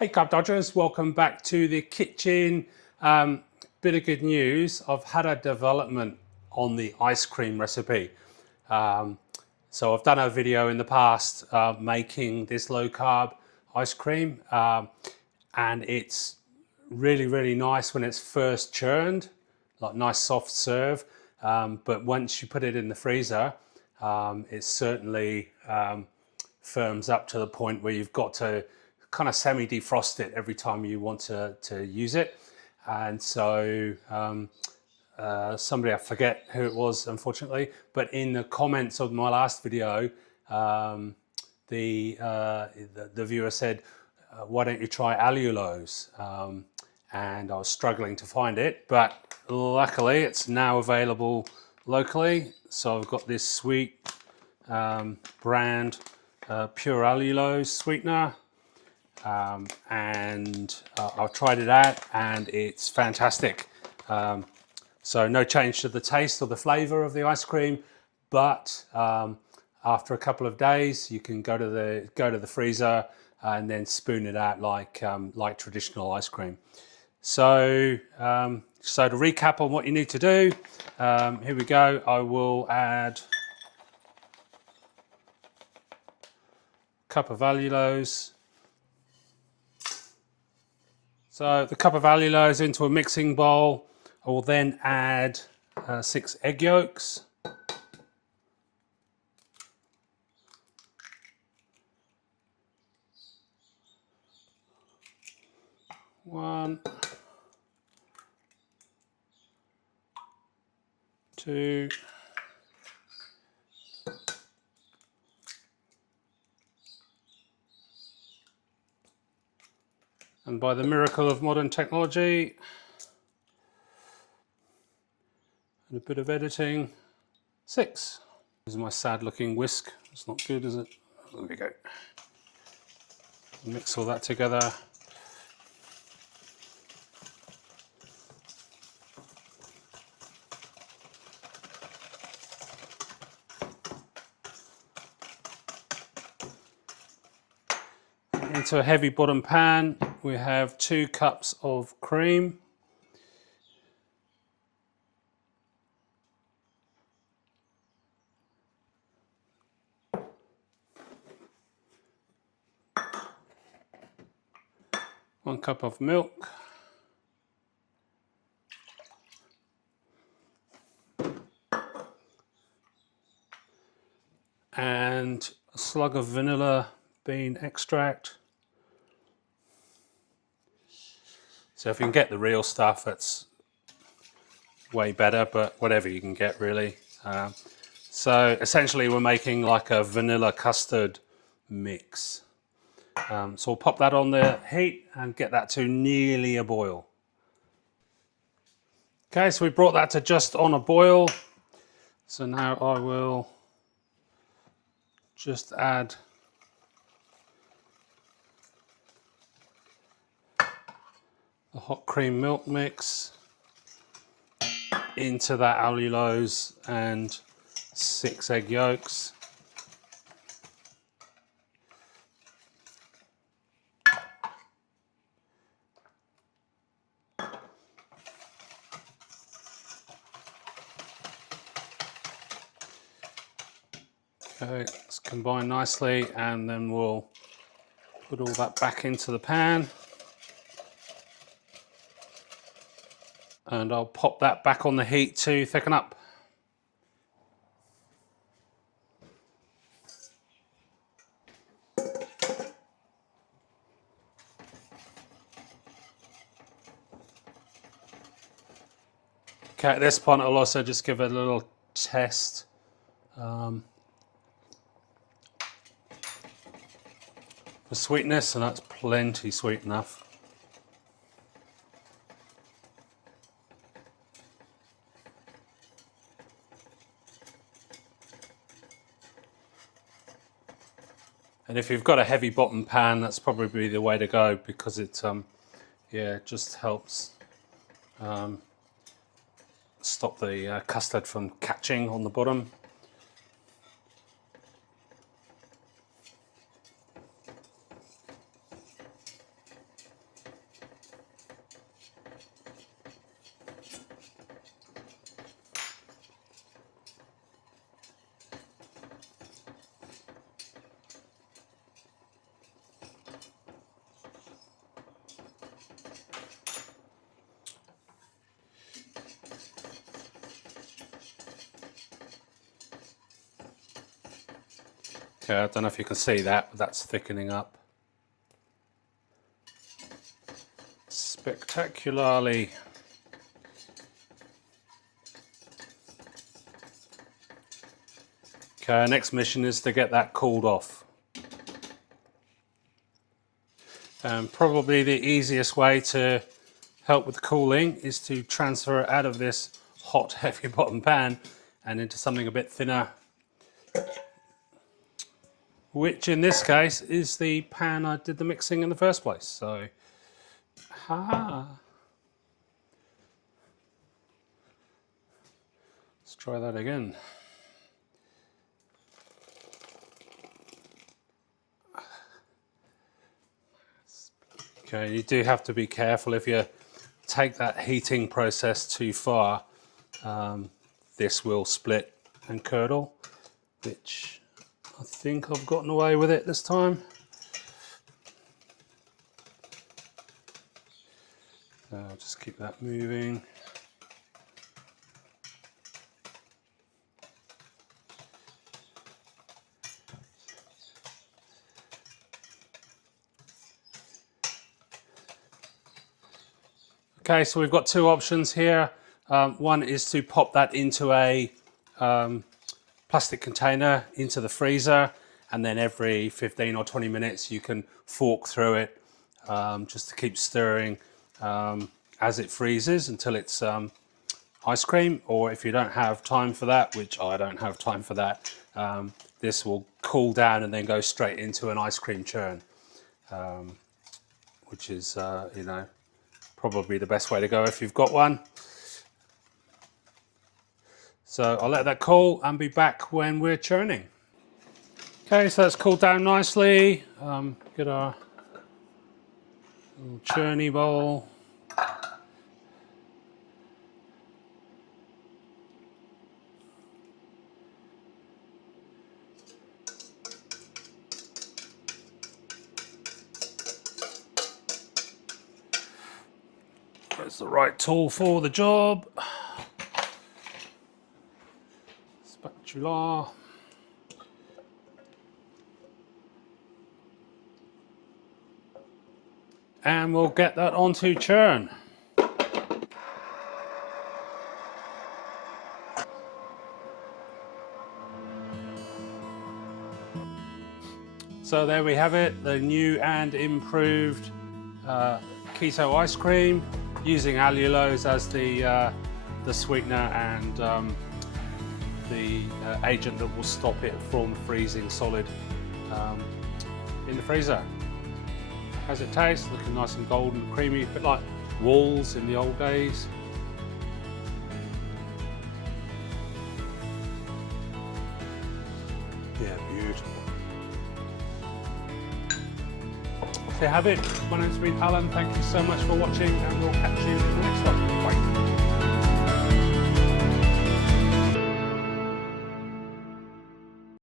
Hey Carb Dodgers, welcome back to the kitchen. Bit of good news, I've had a development on the ice cream recipe. So I've done a video in the past making this low carb ice cream and it's really nice when it's first churned, like nice soft serve, but once you put it in the freezer it certainly firms up to the point where you've got to kind of semi-defrost it every time you want to use it. And so somebody, I forget who it was unfortunately, but in the comments of my last video the viewer said why don't you try allulose, and I was struggling to find it, but luckily it's now available locally. So I've got this sweet brand pure allulose sweetener, and I've tried it out and it's fantastic. So no change to the taste or the flavor of the ice cream, but after a couple of days you can go to the freezer and then spoon it out like traditional ice cream. So so to recap on what you need to do, here we go. I will add a cup of allulose. So the cup of allulose into a mixing bowl. I will then add 6 egg yolks. One, two, and by the miracle of modern technology and a bit of editing, 6. This is my sad looking whisk. It's not good, is it? There we go. Mix all that together. Into a heavy bottom pan, we have 2 cups of cream. One cup of milk. And a slug of vanilla bean extract. So if you can get the real stuff, that's way better, but whatever you can get really. So essentially we're making like a vanilla custard mix. So we'll pop that on the heat and get that to nearly a boil. Okay, so we brought that to just on a boil. So now I will just add the hot cream milk mix into that allulose and 6 egg yolks. Okay, let's combine nicely and then we'll put all that back into the pan. And I'll pop that back on the heat to thicken up. Okay, at this point I'll also just give it a little test. For sweetness, and that's plenty sweet enough. And if you've got a heavy bottom pan, that's probably the way to go, because it yeah, it just helps stop the custard from catching on the bottom. Okay, I don't know if you can see that, but that's thickening up spectacularly. Okay, our next mission is to get that cooled off. Probably the easiest way to help with cooling is to transfer it out of this hot, heavy bottom pan and into something a bit thinner, which in this case is the pan I did the mixing in the first place. So, let's try that again. Okay, you do have to be careful if you take that heating process too far. This will split and curdle, which I think I've gotten away with it this time. I'll just keep that moving. Okay, so we've got two options here. One is to pop that into a plastic container into the freezer, and then every 15 or 20 minutes you can fork through it just to keep stirring as it freezes until it's ice cream. Or if you don't have time for that, which I don't have time for that, this will cool down and then go straight into an ice cream churn, which is, you know, probably the best way to go if you've got one. So I'll let that cool and be back when we're churning. Okay, so that's cooled down nicely. Get our little churny bowl. That's the right tool for the job. Spatula. And we'll get that onto churn. So there we have it, the new and improved keto ice cream, using allulose as the sweetener and the agent that will stop it from freezing solid in the freezer. How's it taste? Looking nice and golden, creamy, a bit like walls in the old days. Yeah, beautiful. There you have it. My name's been Alan. Thank you so much for watching, and we'll catch you in the next one. Bye.